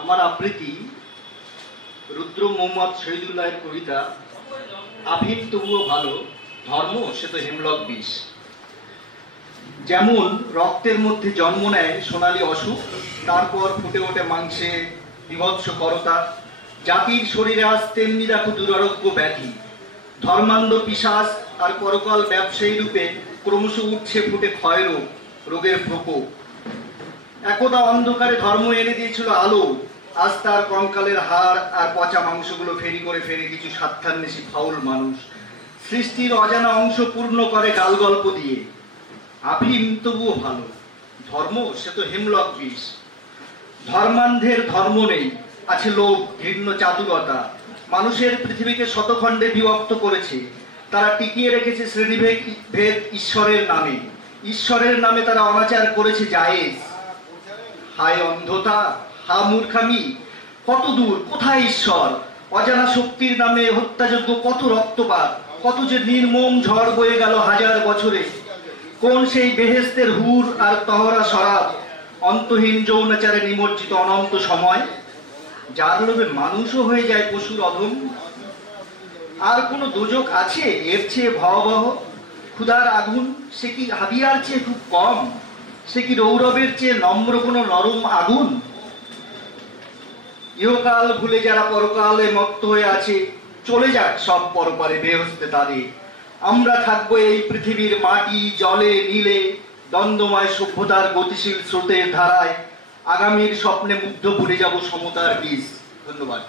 আমার আবৃত্তি রুদ্র মোহাম্মদ শহীদুল্লাহের কবিতা আফিম তবুও ভালো, ধর্ম সে তো হেমলক বিষ। যেমন রক্তের মধ্যে জন্ম নেয় সোনালী অসুখ, তারপর ফুটে ওঠে মাংসে বিভৎস করতা। জাতির শরীরে আজ তেমনি দেখো দুরারোগ্য ব্যাধি, ধর্মান্ধ পিশাচ আর পরকাল ব্যবসায়ী রূপে ক্রমশ উঠছে ফুটে ক্ষয় রোগ, রোগের প্রকোপ। একদা অন্ধকারে ধর্ম এনে দিয়েছিল আলো, আজ তার কঙ্কালের হাড় আর পচা মাংসগুলো ফেরি করে ফেরে কিছু স্বার্থান্বেষী ফাউল মানুষ সৃষ্টির অজানা অংশ পূর্ণ করে গাল গল্প দিয়ে। আফিম তবুও ভালো, ধর্ম সে তো হেমলক বিষ। ধর্মান্ধের ধর্ম নেই, আছে লোভ, ঘৃণ্য চাতুরতা। মানুষের পৃথিবীকে শতখণ্ডে বিভক্ত করেছে, তারা টিকিয়ে রেখেছে শ্রেণীভেদ ঈশ্বরের নামে। ঈশ্বরের নামে তারা অনাচার করেছে জায়েজ। হায় অন্ধতা, হা মূর্খামি, কত দূর, কোথায় ঈশ্বর? অজানা শক্তির নামে হত্যাযজ্ঞ, কত রক্তপাত, কত যে নির্মম ঝড় বয়ে গেল হাজার বছরে। কোন সেই বেহেস্তের হুর আর তহরা শরাব, অন্তহীন যৌনাচারে নিমজ্জিত অনন্ত সময়, যার লোভে মানুষও হয়ে যায় পশুর অধম। আর কোন দোজক আছে এর চেয়ে ভয়াবহ? ক্ষুধার আগুন, সে কি হাবিয়ার চেয়ে খুব কম? সে কি রৌরবের চেয়ে নম্র কোন নরম আগুন? ইহকাল ভুলে যারা পরকালে মত্ত হয়ে আছে, চলে যাক সব পরপারে বেহস্তে তাদের। আমরা থাকবো এই পৃথিবীর মাটি জলে নীলে, দ্বন্দ্বময় সভ্যতার গতিশীল স্রোতের ধারায়। আগামীর স্বপ্নে মুগ্ধ ভুলে যাব সমতার বীজ। ধন্যবাদ।